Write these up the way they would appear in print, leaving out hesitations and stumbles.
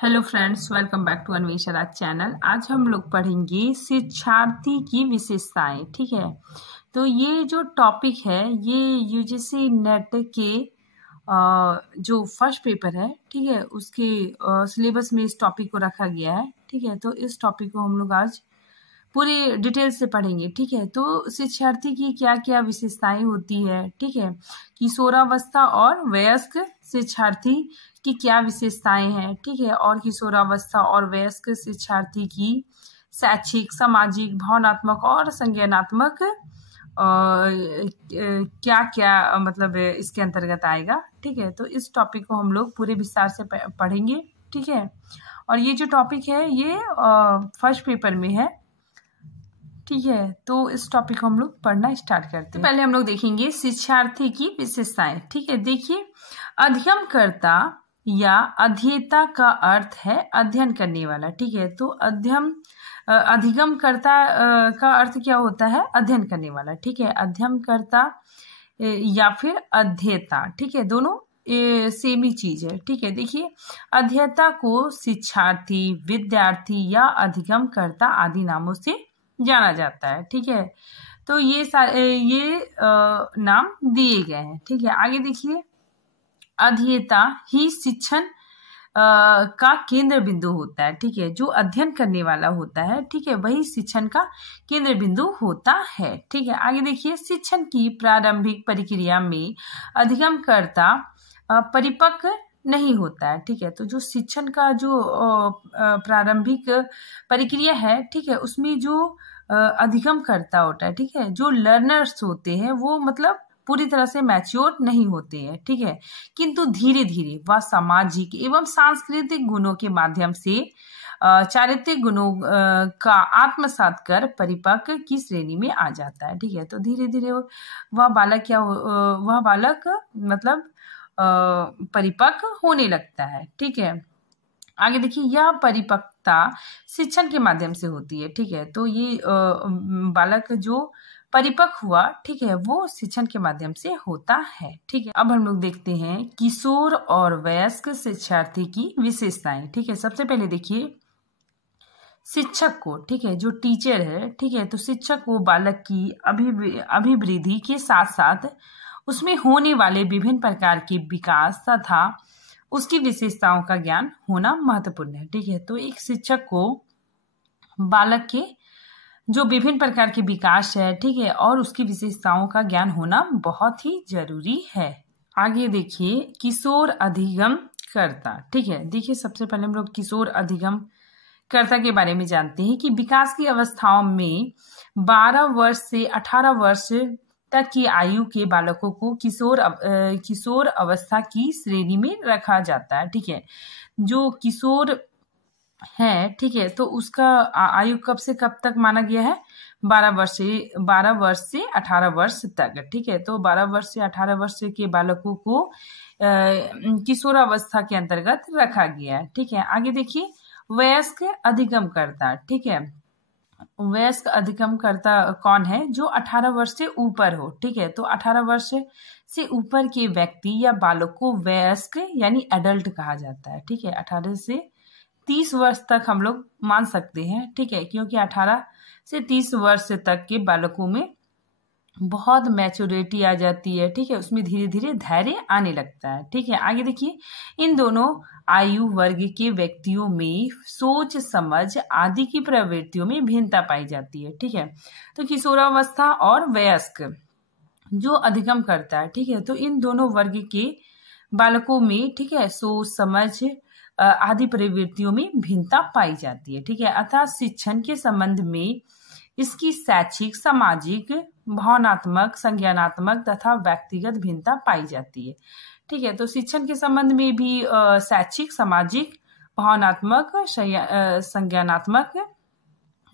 Hello friends, welcome back to Anvesha channel. आज हम लोग पढ़ेंगे शिक्षार्थी की विशेषताएं। ठीक है, तो ये जो टॉपिक है ये यूजीसी नेट के जो फर्स्ट पेपर है, ठीक है, उसके सिलेबस में इस टॉपिक को रखा गया है। ठीक है, तो इस टॉपिक को हम लोग आज पूरे डिटेल से पढ़ेंगे। ठीक है, तो शिक्षार्थी की क्या क्या विशेषताएं होती है, ठीक है, किशोरावस्था और वयस्क शिक्षार्थी की क्या विशेषताएं हैं, ठीक है, और किशोरावस्था और वयस्क शिक्षार्थी की शैक्षिक, सामाजिक, भावनात्मक और संज्ञानात्मक क्या क्या मतलब इसके अंतर्गत आएगा। ठीक है, तो इस टॉपिक को हम लोग पूरे विस्तार से पढ़ेंगे। ठीक है, और ये जो टॉपिक है ये फर्स्ट पेपर में है। ठीक है, तो इस टॉपिक को हम लोग पढ़ना स्टार्ट करते हैं। तो पहले हम लोग देखेंगे शिक्षार्थी की विशेषताएं। ठीक है, देखिए, अध्ययनकर्ता या अध्येता का अर्थ है अध्ययन करने वाला। ठीक है, तो अधिगमकर्ता का अर्थ क्या होता है? अध्ययन करने वाला। ठीक है, अध्ययनकर्ता या फिर अध्येता, ठीक है, दोनों सेम ही चीज है। ठीक है, देखिए, अध्येता को शिक्षार्थी, विद्यार्थी या अधिगमकर्ता आदि नामों से जाना जाता है। ठीक है, तो ये नाम दिए गए हैं। ठीक है, आगे देखिए, अध्येता ही शिक्षण का केंद्र बिंदु होता है। ठीक है, जो अध्ययन करने वाला होता है, ठीक है, वही शिक्षण का केंद्र बिंदु होता है। ठीक है, आगे देखिए, शिक्षण की प्रारंभिक प्रक्रिया में अधिगमकर्ता परिपक्व नहीं होता है। ठीक है, तो जो शिक्षण का जो प्रारंभिक प्रक्रिया है, ठीक है, उसमें जो अधिगमकर्ता होता है, ठीक है, जो लर्नर्स होते हैं वो मतलब पूरी तरह से मैच्योर नहीं होते हैं। ठीक है, किंतु धीरे धीरे वह सामाजिक एवं सांस्कृतिक गुणों के माध्यम से चारित्रिक गुणों का आत्मसात कर परिपक्व की श्रेणी में आ जाता है। ठीक है, तो धीरे धीरे वह बालक मतलब परिपक्व होने लगता है। ठीक है, आगे देखिए, यह परिपक्वता शिक्षण के माध्यम से होती है। ठीक है, तो ये बालक जो परिपक्व हुआ, ठीक है, वो शिक्षण के माध्यम से होता है। ठीक है, अब हम लोग देखते हैं किशोर और वयस्क शिक्षार्थी की विशेषताएं। ठीक है, सबसे पहले देखिए, शिक्षक को, ठीक है, जो टीचर है, ठीक है, तो शिक्षक को बालक की अभिवृद्धि के साथ साथ उसमें होने वाले विभिन्न प्रकार के विकास तथा उसकी विशेषताओं का ज्ञान होना महत्वपूर्ण है। ठीक है, तो एक शिक्षक को बालक के जो विभिन्न प्रकार के विकास है, ठीक है, और उसकी विशेषताओं का ज्ञान होना बहुत ही जरूरी है। आगे देखिए, किशोर अधिगम कर्ता। ठीक है, देखिए, सबसे पहले हम लोग किशोर अधिगम कर्ता के बारे में जानते हैं कि विकास की अवस्थाओं में 12 वर्ष से 18 वर्ष तक की आयु के बालकों को किशोर अवस्था की श्रेणी में रखा जाता है। ठीक है, जो किशोर है, ठीक है, तो उसका आयु कब से कब तक माना गया है? 12 वर्ष से 18 वर्ष तक। ठीक है, तो 12 वर्ष से 18 वर्ष के बालकों को किशोरावस्था के अंतर्गत रखा गया है। ठीक है, आगे देखिए, वयस्क अधिगमकर्ता। ठीक है, वयस्क अधिगमकर्ता कौन है? जो 18 वर्ष से ऊपर हो। ठीक है, तो 18 वर्ष से ऊपर के व्यक्ति या बालक को वयस्क यानी एडल्ट कहा जाता है। ठीक है, 18 से 30 वर्ष तक हम लोग मान सकते हैं। ठीक है, क्योंकि 18 से 30 वर्ष तक के बालकों में बहुत मैच्योरिटी आ जाती है। ठीक है, उसमें धीरे धीरे धैर्य आने लगता है। ठीक है, आगे देखिए, इन दोनों आयु वर्ग के व्यक्तियों में सोच, समझ आदि की प्रवृत्तियों में भिन्नता पाई जाती है। ठीक है, तो किशोरावस्था और वयस्क जो अधिगम करता है, ठीक है, तो इन दोनों वर्ग के बालकों में, ठीक है, सोच, समझ आदि प्रवृत्तियों में भिन्नता पाई जाती है। ठीक है, अतः शिक्षण के संबंध में इसकी शैक्षिक, सामाजिक, भावनात्मक, संज्ञानात्मक तथा व्यक्तिगत भिन्नता पाई जाती है। ठीक है, तो शिक्षण के संबंध में भी शैक्षिक, सामाजिक, भावनात्मक, संज्ञानात्मक,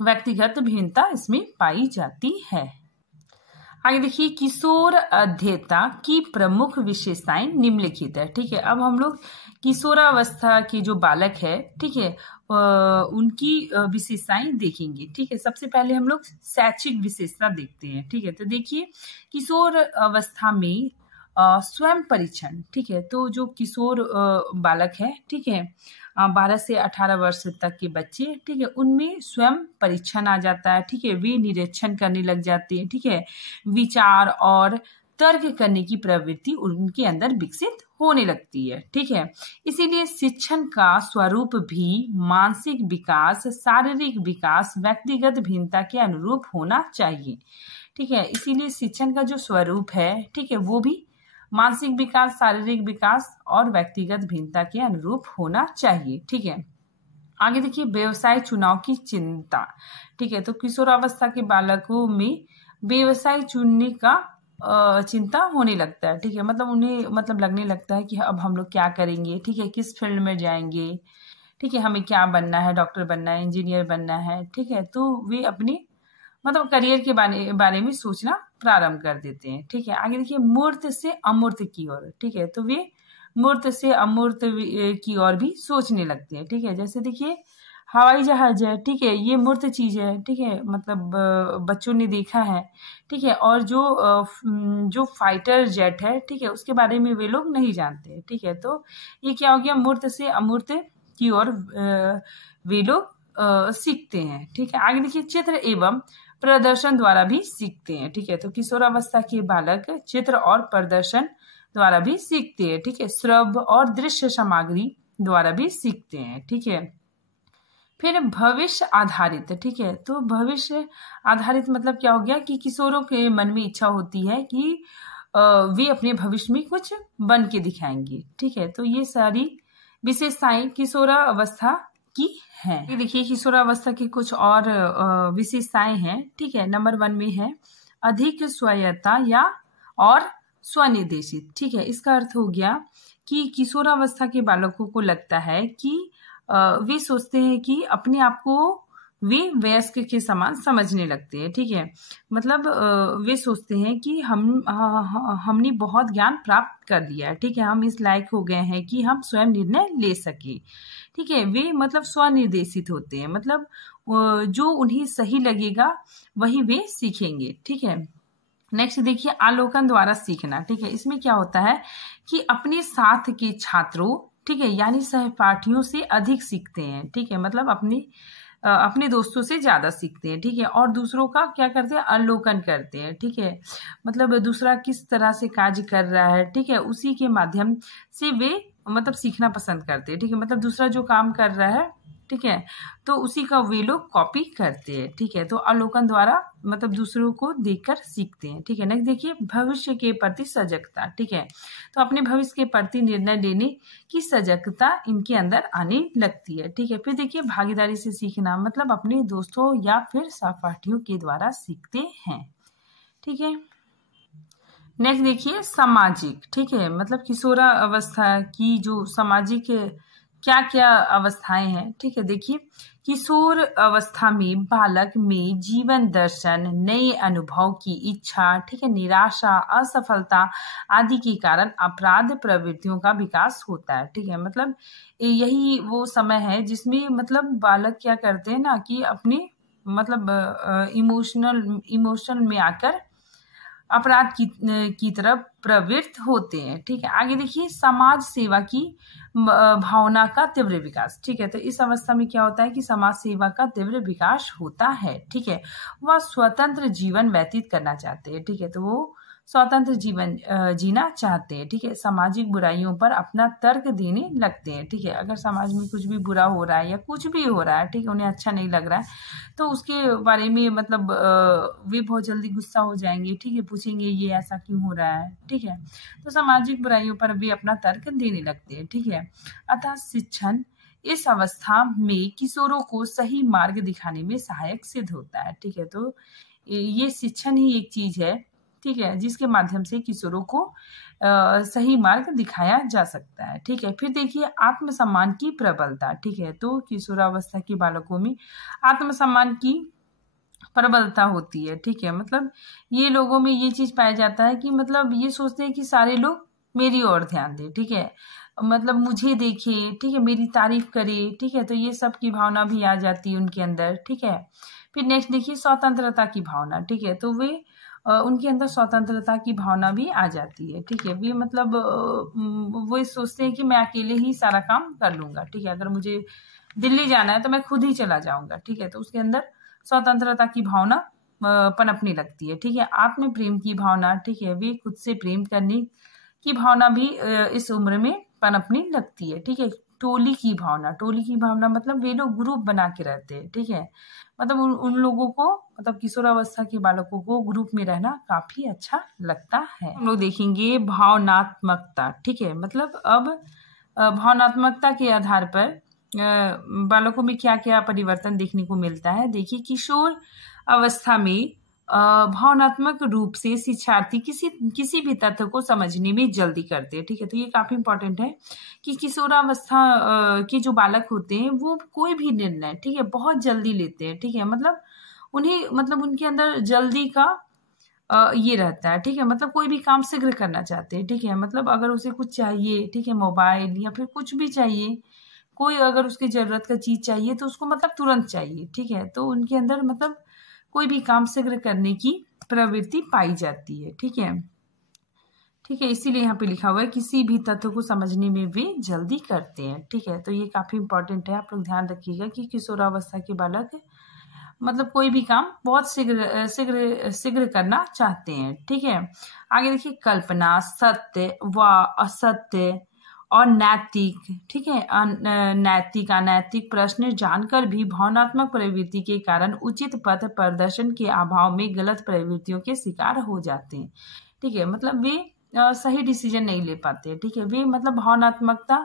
व्यक्तिगत भिन्नता इसमें पाई जाती है। आगे देखिए, किशोर अध्येता की प्रमुख विशेषताएं निम्नलिखित है। ठीक है, अब हम लोग किशोरावस्था के जो बालक है, ठीक है, उनकी विशेषताएं देखेंगे। ठीक है, सबसे पहले हम लोग शैक्षिक विशेषता देखते हैं। ठीक है, तो देखिए, किशोर अवस्था में स्वयं परीक्षण, ठीक है, तो जो किशोर बालक है, ठीक है, 12 से 18 वर्ष तक के बच्चे, ठीक है, उनमें स्वयं परीक्षण आ जाता है, ठीक है, वे निरीक्षण करने लग जाते हैं, ठीक है, विचार और तर्क करने की प्रवृत्ति उनके अंदर विकसित होने लगती है, ठीक है। इसीलिए शिक्षण का स्वरूप भी मानसिक विकास, शारीरिक विकास, व्यक्तिगत भिन्नता के अनुरूप होना चाहिए, ठीक है। इसीलिए शिक्षण का जो स्वरूप है, ठीक है, वो भी मानसिक विकास, शारीरिक विकास और व्यक्तिगत भिन्नता के अनुरूप होना चाहिए, ठीक है। आगे देखिए, व्यवसाय चुनाव की चिंता, ठीक है। तो किशोरावस्था के बालकों में व्यवसाय चुनने का चिंता होने लगता है, ठीक है। मतलब उन्हें मतलब लगने लगता है कि अब हम लोग क्या करेंगे, ठीक है, किस फील्ड में जाएंगे, ठीक है, हमें क्या बनना है, डॉक्टर बनना है, इंजीनियर बनना है, ठीक है। तो वे अपने मतलब करियर के बारे में सोचना प्रारंभ कर देते हैं, ठीक है। आगे देखिए, मूर्त से अमूर्त की ओर, ठीक है। तो वे मूर्त से अमूर्त की ओर भी सोचने लगते हैं, ठीक है। जैसे देखिए, हवाई जहाज है, ठीक है, ये मूर्त चीज है, ठीक है, मतलब बच्चों ने देखा है, ठीक है। और जो फाइटर जेट है, ठीक है, उसके बारे में वे लोग नहीं जानते, ठीक है। तो ये क्या हो गया, मूर्त से अमूर्त की ओर वे लोग सीखते हैं, ठीक है। आगे देखिए, चित्र एवं प्रदर्शन द्वारा भी सीखते हैं, ठीक है। तो किशोरावस्था के बालक चित्र और प्रदर्शन द्वारा भी सीखते हैं, ठीक है। श्रव्य और दृश्य सामग्री द्वारा भी सीखते हैं, ठीक है। फिर भविष्य आधारित, ठीक है। तो भविष्य आधारित मतलब क्या हो गया कि किशोरों के मन में इच्छा होती है कि वे अपने भविष्य में कुछ बन के दिखाएंगे, ठीक है। तो ये सारी विशेषताएं किशोरावस्था की हैं। ये देखिए, किशोरावस्था की कुछ और विशेषताएं हैं, ठीक है। नंबर 1 में है अधिक स्वायत्तता या और स्वनिर्देशित, ठीक है। इसका अर्थ हो गया कि किशोरावस्था के बालकों को लगता है कि वे सोचते हैं कि अपने आप को वे वयस्क के समान समझने लगते हैं, ठीक है। मतलब वे सोचते हैं कि हमने बहुत ज्ञान प्राप्त कर लिया है, ठीक है, हम इस लायक हो गए हैं कि हम स्वयं निर्णय ले सके, ठीक है। वे मतलब स्वनिर्देशित होते हैं, मतलब जो उन्हें सही लगेगा वही वे सीखेंगे, ठीक है। नेक्स्ट देखिए, आलोकन द्वारा सीखना, ठीक है। इसमें क्या होता है कि अपने साथ के छात्रों, ठीक है, यानी सहपाठियों से अधिक सीखते हैं, ठीक है। मतलब अपने दोस्तों से ज्यादा सीखते हैं, ठीक है। और दूसरों का क्या करते हैं, अवलोकन करते हैं, ठीक है। मतलब दूसरा किस तरह से कार्य कर रहा है, ठीक है, उसी के माध्यम से वे मतलब सीखना पसंद करते हैं, ठीक है। मतलब दूसरा जो काम कर रहा है, ठीक है, तो उसी का वे लोग कॉपी करते हैं, ठीक है। तो अवलोकन द्वारा मतलब दूसरों को देखकर सीखते हैं, ठीक है। नेक्स्ट देखिए, भविष्य के प्रति सजगता, ठीक है। तो अपने भविष्य के प्रति निर्णय लेने की सजगता इनके अंदर आने लगती है, ठीक है। फिर देखिए, भागीदारी से सीखना, मतलब अपने दोस्तों या फिर सहपाठियों के द्वारा सीखते हैं, ठीक है। नेक्स्ट देखिए, सामाजिक, ठीक है। मतलब किशोरावस्था की जो सामाजिक क्या क्या अवस्थाएं हैं, ठीक है। देखिए, किशोर अवस्था में बालक में जीवन दर्शन, नए अनुभव की इच्छा, ठीक है, निराशा, असफलता आदि के कारण अपराध प्रवृत्तियों का विकास होता है, ठीक है। मतलब यही वो समय है जिसमें मतलब बालक क्या करते हैं ना कि अपने मतलब इमोशनल में आकर अपराध की तरफ प्रवृत्त होते हैं, ठीक है। आगे देखिए, समाज सेवा की भावना का तीव्र विकास, ठीक है। तो इस अवस्था में क्या होता है कि समाज सेवा का तीव्र विकास होता है, ठीक है। वह स्वतंत्र जीवन व्यतीत करना चाहते हैं, ठीक है। तो वो स्वतंत्र जीवन जीना चाहते हैं, ठीक है। सामाजिक बुराइयों पर अपना तर्क देने लगते हैं, ठीक है। अगर समाज में कुछ भी बुरा हो रहा है या कुछ भी हो रहा है, ठीक है, उन्हें अच्छा नहीं लग रहा है, तो उसके बारे में मतलब वे बहुत जल्दी गुस्सा हो जाएंगे, ठीक है, पूछेंगे ये ऐसा क्यों हो रहा है, ठीक है। तो सामाजिक बुराइयों पर वे अपना तर्क देने लगते हैं, ठीक है। अतः शिक्षण इस अवस्था में किशोरों को सही मार्ग दिखाने में सहायक सिद्ध होता है, ठीक है। तो ये शिक्षण ही एक चीज है, ठीक है, जिसके माध्यम से किशोरों को सही मार्ग दिखाया जा सकता है, ठीक है। फिर देखिए, आत्मसम्मान की प्रबलता, ठीक है। तो किशोरावस्था के बालकों में आत्मसम्मान की प्रबलता होती है, ठीक है। मतलब ये लोगों में ये चीज पाया जाता है कि मतलब ये सोचते हैं कि सारे लोग मेरी ओर ध्यान दें, ठीक है, मतलब मुझे देखे, ठीक है, मेरी तारीफ करे, ठीक है। तो ये सब की भावना भी आ जाती है उनके अंदर, ठीक है। फिर नेक्स्ट देखिए, स्वतंत्रता की भावना, ठीक है। तो वे उनके अंदर स्वतंत्रता की भावना भी आ जाती है। ठीक है, वे मतलब वो सोचते हैं कि मैं अकेले ही सारा काम कर लूंगा। ठीक है, अगर मुझे दिल्ली जाना है तो मैं खुद ही चला जाऊंगा। ठीक है, तो उसके अंदर स्वतंत्रता की भावना पनपने लगती है। ठीक है, आत्म प्रेम की भावना, ठीक है, वे खुद से प्रेम करने की भावना भी इस उम्र में पनपने लगती है। ठीक है, टोली की भावना मतलब वे लोग ग्रुप बना के रहते हैं। ठीक है, मतलब उन लोगों को, मतलब किशोरावस्था के बालकों को ग्रुप में रहना काफी अच्छा लगता है। हम लोग देखेंगे भावनात्मकता। ठीक है, मतलब अब भावनात्मकता के आधार पर बालकों में क्या क्या परिवर्तन देखने को मिलता है। देखिए, किशोर अवस्था में भावनात्मक रूप से शिक्षार्थी किसी भी तथ्य को समझने में जल्दी करते हैं। ठीक है, तो ये काफी इंपॉर्टेंट है कि किशोरावस्था के जो बालक होते हैं वो कोई भी निर्णय, ठीक है, बहुत जल्दी लेते हैं। ठीक है, मतलब उन्हें, मतलब उनके अंदर जल्दी का ये रहता है। ठीक है, मतलब कोई भी काम शीघ्र करना चाहते हैं। ठीक है, मतलब अगर उसे कुछ चाहिए, ठीक है, मोबाइल या फिर कुछ भी चाहिए, कोई अगर उसकी जरूरत का चीज चाहिए तो उसको मतलब तुरंत चाहिए। ठीक है, तो उनके अंदर मतलब कोई भी काम शीघ्र करने की प्रवृत्ति पाई जाती है। ठीक है, ठीक है, इसीलिए यहाँ पे लिखा हुआ है किसी भी तथ्य को समझने में वे जल्दी करते हैं। ठीक है, तो ये काफी इंपॉर्टेंट है, आप लोग ध्यान रखिएगा कि किशोरावस्था के बालक मतलब कोई भी काम बहुत शीघ्र शीघ्र शीघ्र करना चाहते हैं। ठीक है, आगे देखिए, कल्पना, सत्य व असत्य और नैतिक, ठीक है, नैतिक अनैतिक प्रश्न जानकर भी भावनात्मक प्रवृत्ति के कारण उचित पथ प्रदर्शन के अभाव में गलत प्रवृत्तियों के शिकार हो जाते हैं। ठीक है, मतलब वे सही डिसीजन नहीं ले पाते। ठीक है, वे मतलब भावनात्मकता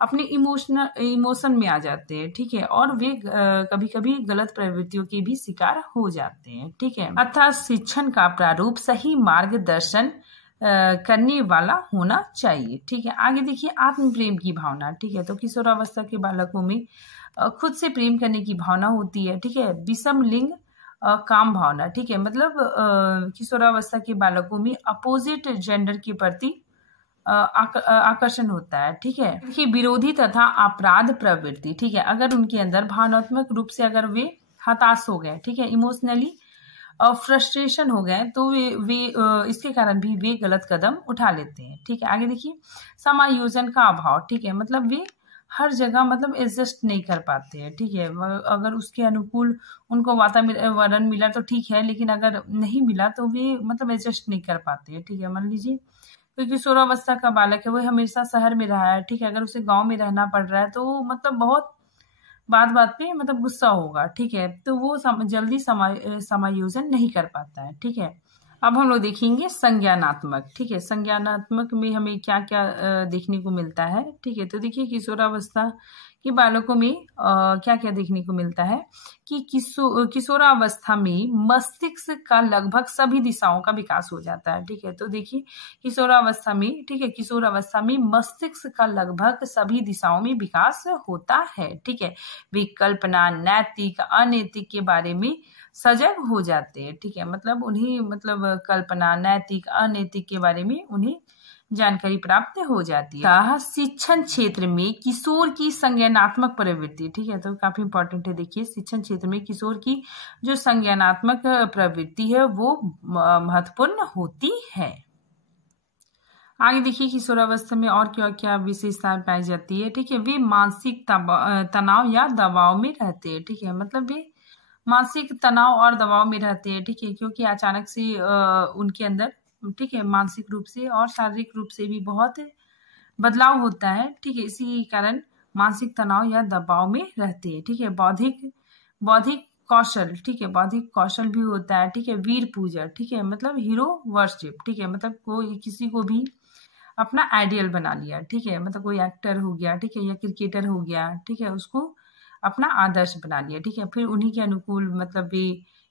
अपने इमोशन में आ जाते हैं। ठीक है, और वे कभी कभी गलत प्रवृत्तियों के भी शिकार हो जाते हैं। ठीक है, अर्थात शिक्षण का प्रारूप सही मार्गदर्शन करने वाला होना चाहिए। ठीक है, आगे देखिए, आत्म प्रेम की भावना। ठीक है, तो किशोरावस्था के बालकों में खुद से प्रेम करने की भावना होती है। ठीक है, विषम लिंग काम भावना। ठीक है, मतलब किशोरावस्था के बालकों में अपोजिट जेंडर के प्रति आकर्षण होता है। ठीक है, देखिए, विरोधी तथा अपराध प्रवृत्ति। ठीक है, अगर उनके अंदर भावनात्मक रूप से अगर वे हताश हो गए, ठीक है, इमोशनली फ्रस्ट्रेशन हो गए, तो वे इसके कारण भी वे गलत कदम उठा लेते हैं। ठीक है, आगे देखिए, समायोजन का अभाव। ठीक है, मतलब वे हर जगह मतलब एडजस्ट नहीं कर पाते हैं। ठीक है, अगर उसके अनुकूल उनको वातावरण मिला तो ठीक है, लेकिन अगर नहीं मिला तो वे मतलब एडजस्ट नहीं कर पाते हैं। ठीक है, मान लीजिए क्योंकि किशोरावस्था का बालक है, वो हमेशा शहर में रहा है। ठीक है, अगर उसे गांव में रहना पड़ रहा है तो मतलब बहुत बात पे मतलब गुस्सा होगा। ठीक है, तो वो जल्दी समायोजन नहीं कर पाता है। ठीक है, अब हम लोग देखेंगे संज्ञानात्मक। ठीक है, संज्ञानात्मक में हमें क्या क्या देखने को मिलता है। ठीक है, तो देखिए, किशोरावस्था के बालकों में क्या क्या देखने को मिलता है कि किशोरावस्था में मस्तिष्क का लगभग सभी दिशाओं का विकास हो जाता है। ठीक है, तो देखिए, किशोरावस्था में, ठीक है, किशोरावस्था में मस्तिष्क का लगभग सभी दिशाओं में विकास होता है। ठीक है, वे कल्पना, नैतिक अनैतिक के बारे में सजग हो जाते हैं। ठीक है, मतलब उन्हें मतलब कल्पना, नैतिक अनैतिक के बारे में उन्हें जानकारी प्राप्त हो जाती है। शिक्षण क्षेत्र में किशोर की संज्ञानात्मक प्रवृत्ति। ठीक है, तो काफी इंपॉर्टेंट है। देखिए, शिक्षण क्षेत्र में किशोर की जो संज्ञानात्मक प्रवृत्ति है वो महत्वपूर्ण होती है। आगे देखिए, किशोरावस्था में और क्या क्या विशेषताएं पाई जाती है। ठीक है, वे मानसिक तनाव या दबाव में रहते हैं। ठीक है, मतलब वे मानसिक तनाव और दबाव में रहते हैं। ठीक है, क्योंकि अचानक से उनके अंदर, ठीक है, मानसिक रूप से और शारीरिक रूप से भी बहुत बदलाव होता है। ठीक है, इसी कारण मानसिक तनाव या दबाव में रहते हैं। ठीक है, बौद्धिक कौशल। ठीक है, बौद्धिक कौशल भी होता है। ठीक है, वीर पूजा। ठीक है, मतलब हीरो वर्शिप। ठीक है, मतलब कोई किसी को भी अपना आइडियल बना लिया। ठीक है, मतलब कोई एक्टर हो गया, ठीक है, या क्रिकेटर हो गया, ठीक है, उसको अपना आदर्श बना लिया। ठीक है, फिर उन्हीं के अनुकूल मतलब वे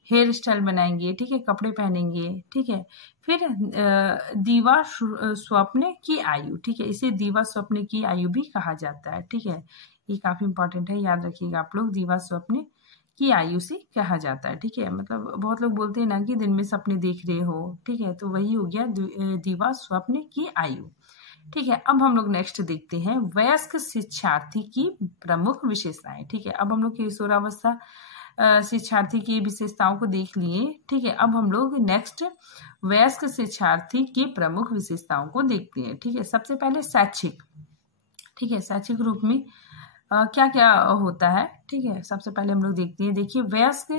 हेयर स्टाइल बनाएंगे। ठीक है, कपड़े पहनेंगे। ठीक है, फिर दीवा स्वप्न की आयु। ठीक है, इसे दीवा स्वप्न की आयु भी कहा जाता है। ठीक है, ये काफी इंपॉर्टेंट है, याद रखिएगा आप लोग, दीवा स्वप्न की आयु से कहा जाता है। ठीक है, मतलब बहुत लोग बोलते हैं ना कि दिन में सपने देख रहे हो। ठीक है, तो वही हो गया दीवा स्वप्न की आयु। ठीक है, अब हम लोग नेक्स्ट देखते हैं वयस्क शिक्षार्थी की प्रमुख विशेषताएं। ठीक है, अब हम लोग किशोरावस्था शिक्षार्थी की विशेषताओं को देख लिए। ठीक है, अब हम लोग नेक्स्ट वयस्क शिक्षार्थी की प्रमुख विशेषताओं को देखते हैं। ठीक है, सबसे पहले शैक्षिक। ठीक है, शैक्षिक रूप में क्या क्या होता है। ठीक है, सबसे पहले हम लोग देखते हैं। देखिए, वयस्क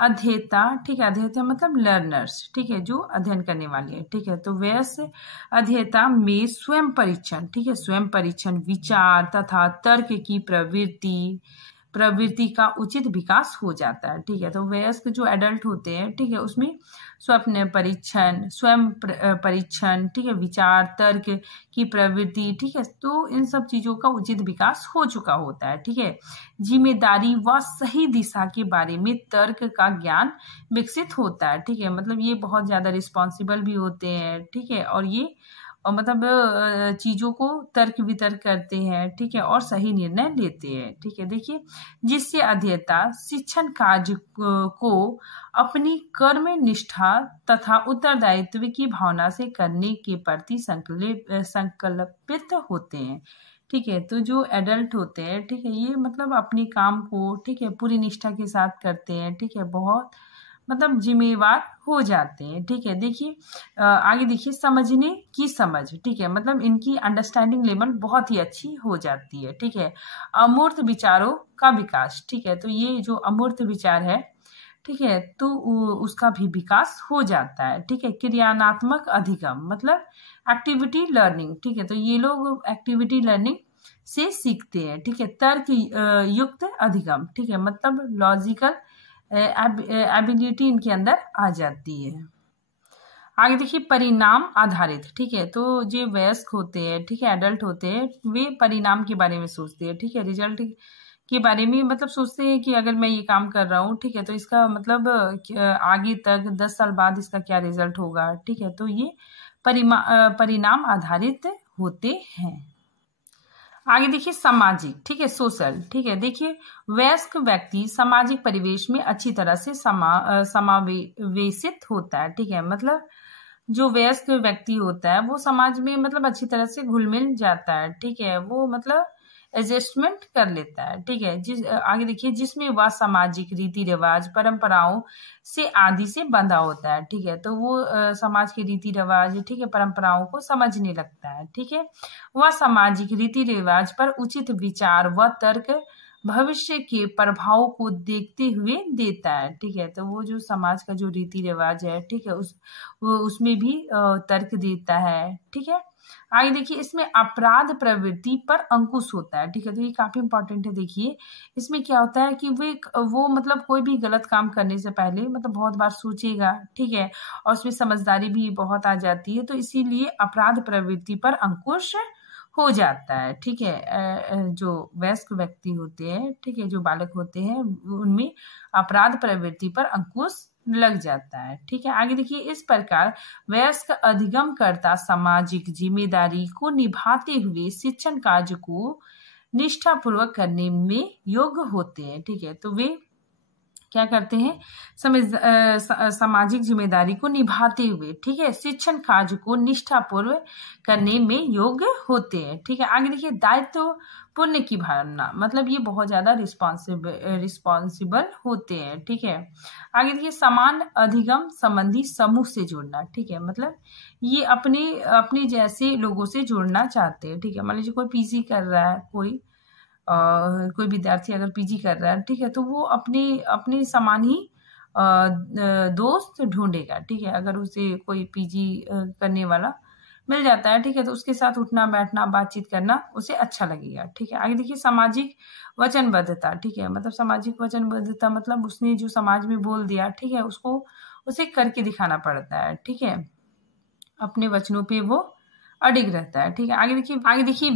अध्येता। ठीक है, अध्येता मतलब लर्नर्स। ठीक है, जो अध्ययन करने वाले हैं। ठीक है, तो वयस्क अध्येता में स्वयं परीक्षण। ठीक है, स्वयं परीक्षण, विचार तथा तर्क की प्रवृत्ति का उचित विकास हो जाता है। ठीक है, तो वयस्क जो एडल्ट होते हैं, ठीक है, उसमें स्वप्न परीक्षण, स्वयं परीक्षण, ठीक है, विचार तर्क की प्रवृत्ति, ठीक है, तो इन सब चीजों का उचित विकास हो चुका होता है। ठीक है, जिम्मेदारी व सही दिशा के बारे में तर्क का ज्ञान विकसित होता है। ठीक है, मतलब ये बहुत ज्यादा रिस्पॉन्सिबल भी होते हैं। ठीक है, और ये मतलब चीजों को तर्क वितर्क करते हैं। ठीक है, और सही निर्णय लेते हैं। ठीक है, देखिए, जिससे अध्येता शिक्षण कार्य को अपनी कर्म निष्ठा तथा उत्तरदायित्व की भावना से करने के प्रति संकल्पित होते हैं। ठीक है, तो जो एडल्ट होते हैं, ठीक है, ये मतलब अपने काम को, ठीक है, पूरी निष्ठा के साथ करते हैं। ठीक है, बहुत मतलब जिम्मेवार हो जाते हैं। ठीक है, देखिए, आगे देखिए, समझने की समझ। ठीक है, मतलब इनकी अंडरस्टैंडिंग लेवल बहुत ही अच्छी हो जाती है। ठीक है, अमूर्त विचारों का विकास। ठीक है, तो ये जो अमूर्त विचार है, ठीक है, तो उसका भी विकास हो जाता है। ठीक है, क्रियात्मक अधिगम मतलब एक्टिविटी लर्निंग। ठीक है, तो ये लोग एक्टिविटी लर्निंग से सीखते हैं। ठीक है, तर्क युक्त अधिगम। ठीक है, मतलब लॉजिकल एबिलिटी इनके अंदर आ जाती है। आगे देखिए, परिणाम आधारित। ठीक है, तो जो वयस्क होते हैं, ठीक है, एडल्ट होते हैं, वे परिणाम के बारे में सोचते हैं। ठीक है, रिजल्ट के बारे में मतलब सोचते हैं कि अगर मैं ये काम कर रहा हूँ, ठीक है, तो इसका मतलब आगे तक 10 साल बाद इसका क्या रिजल्ट होगा। ठीक है, तो ये परिणाम आधारित होते हैं। आगे देखिए, सामाजिक। ठीक है, सोशल। ठीक है, देखिए, वयस्क व्यक्ति सामाजिक परिवेश में अच्छी तरह से समावेशित होता है। ठीक है, मतलब जो वयस्क व्यक्ति होता है वो समाज में मतलब अच्छी तरह से घुल मिल जाता है। ठीक है, वो मतलब एडजस्टमेंट कर लेता है। ठीक है, आगे देखिए, जिसमें वह सामाजिक रीति रिवाज परंपराओं से आदि से बंधा होता है। ठीक है, तो वो समाज के रीति रिवाज, ठीक है, परंपराओं को समझने लगता है। ठीक है, वह सामाजिक रीति रिवाज पर उचित विचार व तर्क भविष्य के प्रभाव को देखते हुए देता है। ठीक है, तो वो जो समाज का जो रीति रिवाज है, ठीक है, उसमें भी तर्क देता है। ठीक है, आगे देखिए, इसमें अपराध प्रवृत्ति पर अंकुश होता है। ठीक है, तो ये काफी इंपॉर्टेंट है। देखिए, इसमें क्या होता है कि वो मतलब कोई भी गलत काम करने से पहले मतलब बहुत बार सोचेगा। ठीक है, और उसमें समझदारी भी बहुत आ जाती है, तो इसीलिए अपराध प्रवृत्ति पर अंकुश हो जाता है। ठीक है, जो वयस्क व्यक्ति होते हैं, ठीक है, जो बालक होते हैं, उनमें अपराध प्रवृत्ति पर अंकुश लग जाता है। ठीक है, आगे देखिए, इस प्रकार वयस्क अधिगमकर्ता सामाजिक जिम्मेदारी को निभाते हुए शिक्षण कार्य को निष्ठापूर्वक करने में योग्य होते हैं। ठीक है, तो वे क्या करते हैं, सामाजिक जिम्मेदारी को निभाते हुए, ठीक है, शिक्षण कार्य को निष्ठापूर्वक करने में योग्य होते हैं। ठीक है, आगे देखिए, दायित्व पुण्य की भावना, मतलब ये बहुत ज्यादा रिस्पॉन्सिबल होते हैं। ठीक है, आगे देखिए, समान अधिगम संबंधी समूह से जुड़ना। ठीक है, मतलब ये अपने जैसे लोगों से जुड़ना चाहते हैं। ठीक है, मान लीजिए कोई पीजी कर रहा है, कोई विद्यार्थी अगर पीजी कर रहा है, ठीक है, तो वो अपने समान ही दोस्त ढूंढेगा। ठीक है, अगर उसे कोई पीजी करने वाला मिल जाता है, ठीक है, तो उसके साथ उठना बैठना बातचीत करना उसे अच्छा लगेगा। ठीक है, आगे देखिए, सामाजिक वचनबद्धता। ठीक है, मतलब सामाजिक वचनबद्धता मतलब उसने जो समाज में बोल दिया, ठीक है, उसे करके दिखाना पड़ता है। ठीक है, अपने वचनों पे वो अडिग रहता है। ठीक है, आगे देखिए,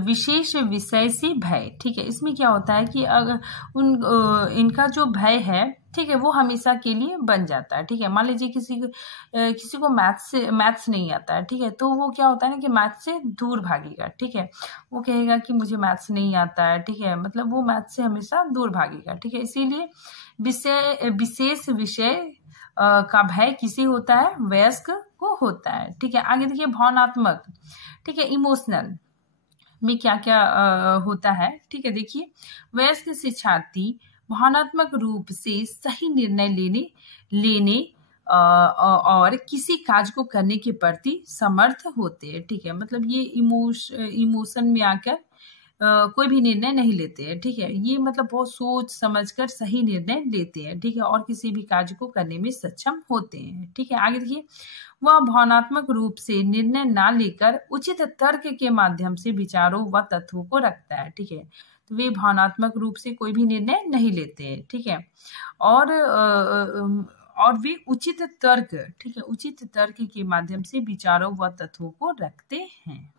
विशेष विषय से भय। ठीक है, इसमें क्या होता है कि अगर इनका जो भय है, ठीक है, वो हमेशा के लिए बन जाता है। ठीक है, मान लीजिए किसी को मैथ्स नहीं आता है, ठीक है, तो वो क्या होता है ना कि मैथ्स से दूर भागेगा। ठीक है, वो कहेगा कि मुझे मैथ्स नहीं आता है। ठीक है, मतलब वो मैथ्स से हमेशा दूर भागेगा। ठीक है, इसीलिए विशेष विषय का भय किसे होता है, वयस्क को होता है। ठीक है, आगे देखिए, भावनात्मक। ठीक है, इमोशनल में क्या क्या होता है। ठीक है, देखिए, वयस्क शिक्षार्थी भावनात्मक रूप से सही निर्णय लेने और किसी कार्य को करने के प्रति समर्थ होते हैं। ठीक है, मतलब ये इमोशन में आकर कोई भी निर्णय नहीं लेते हैं। ठीक है, ये मतलब बहुत सोच समझकर सही निर्णय लेते हैं। ठीक है, और किसी भी कार्य को करने में सक्षम होते हैं। ठीक है, आगे देखिए, वह भावनात्मक रूप से निर्णय ना लेकर उचित तर्क के माध्यम से विचारों व तत्वों को रखता है। ठीक है, तो वे भावनात्मक रूप से कोई भी निर्णय नहीं लेते हैं। ठीक है, और वे उचित तर्क, ठीक है, उचित तर्क के माध्यम से विचारों व तत्वों को रखते हैं।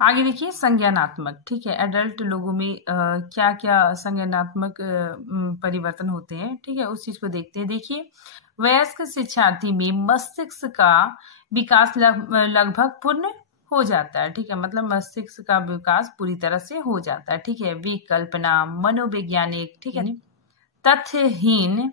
आगे देखिए, संज्ञानात्मक। ठीक है, एडल्ट लोगों में क्या क्या संज्ञानात्मक परिवर्तन होते हैं। ठीक है, उस चीज को देखते हैं। देखिए, वयस्क शिक्षार्थी में मस्तिष्क का विकास लगभग पूर्ण हो जाता है। ठीक है, मतलब मस्तिष्क का विकास पूरी तरह से हो जाता है। ठीक है, विकल्पना, मनोवैज्ञानिक, ठीक है, तथ्यहीन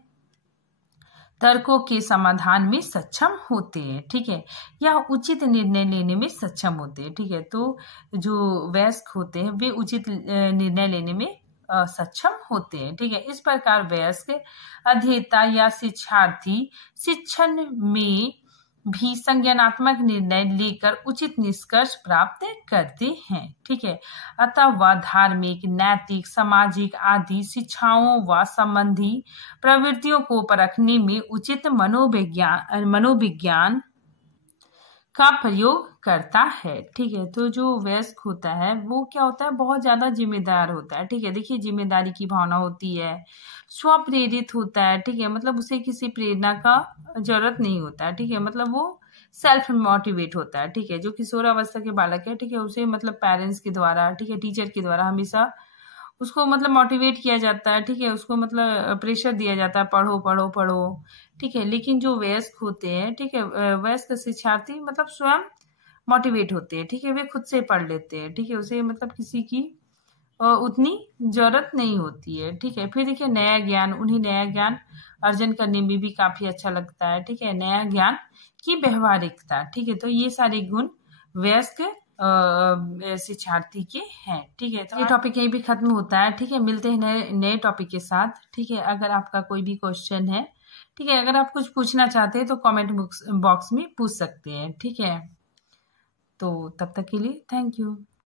तर्कों के समाधान में सक्षम होते हैं। ठीक है, या उचित निर्णय लेने में सक्षम होते हैं। ठीक है, तो जो वयस्क होते हैं वे उचित निर्णय लेने में सक्षम होते हैं। ठीक है, इस प्रकार वयस्क अध्येता या शिक्षार्थी शिक्षण में भी संज्ञानात्मक निर्णय लेकर उचित निष्कर्ष प्राप्त करते हैं। ठीक है, अतः वह धार्मिक, नैतिक, सामाजिक आदि शिक्षाओं व संबंधी प्रवृत्तियों को परखने में उचित मनोविज्ञान का प्रयोग करता है। ठीक है, तो जो वयस्क होता है वो क्या होता है, बहुत ज्यादा जिम्मेदार होता है। ठीक है, देखिए, जिम्मेदारी की भावना होती है, स्व प्रेरित होता है। ठीक है, मतलब उसे किसी प्रेरणा का जरूरत नहीं होता है। ठीक है, मतलब वो सेल्फ मोटिवेट होता है। ठीक है, जो किशोरावस्था के बालक है, ठीक है, उसे मतलब पेरेंट्स के द्वारा, ठीक है, टीचर के द्वारा हमेशा उसको मतलब मोटिवेट किया जाता है। ठीक है, उसको मतलब प्रेशर दिया जाता है, पढ़ो पढ़ो पढ़ो। ठीक है, लेकिन जो वयस्क होते हैं, ठीक है, वयस्क शिक्षार्थी मतलब स्वयं मोटिवेट होते हैं। ठीक है, वे खुद से पढ़ लेते हैं। ठीक है, उसे मतलब किसी की उतनी जरूरत नहीं होती है। ठीक है, फिर देखिए, नया ज्ञान, उन्हें नया ज्ञान अर्जन करने में भी काफी अच्छा लगता है। ठीक है, नया ज्ञान की व्यवहारिकता। ठीक है, तो ये सारे गुण वयस्क शिक्षार्थी के हैं। ठीक है, तो ये टॉपिक यहीं भी खत्म होता है। ठीक है, मिलते हैं नए नए टॉपिक के साथ। ठीक है, अगर आपका कोई भी क्वेश्चन है, ठीक है, अगर आप कुछ पूछना चाहते हैं तो कमेंट बॉक्स में पूछ सकते हैं। ठीक है, तो तब तक के लिए थैंक यू।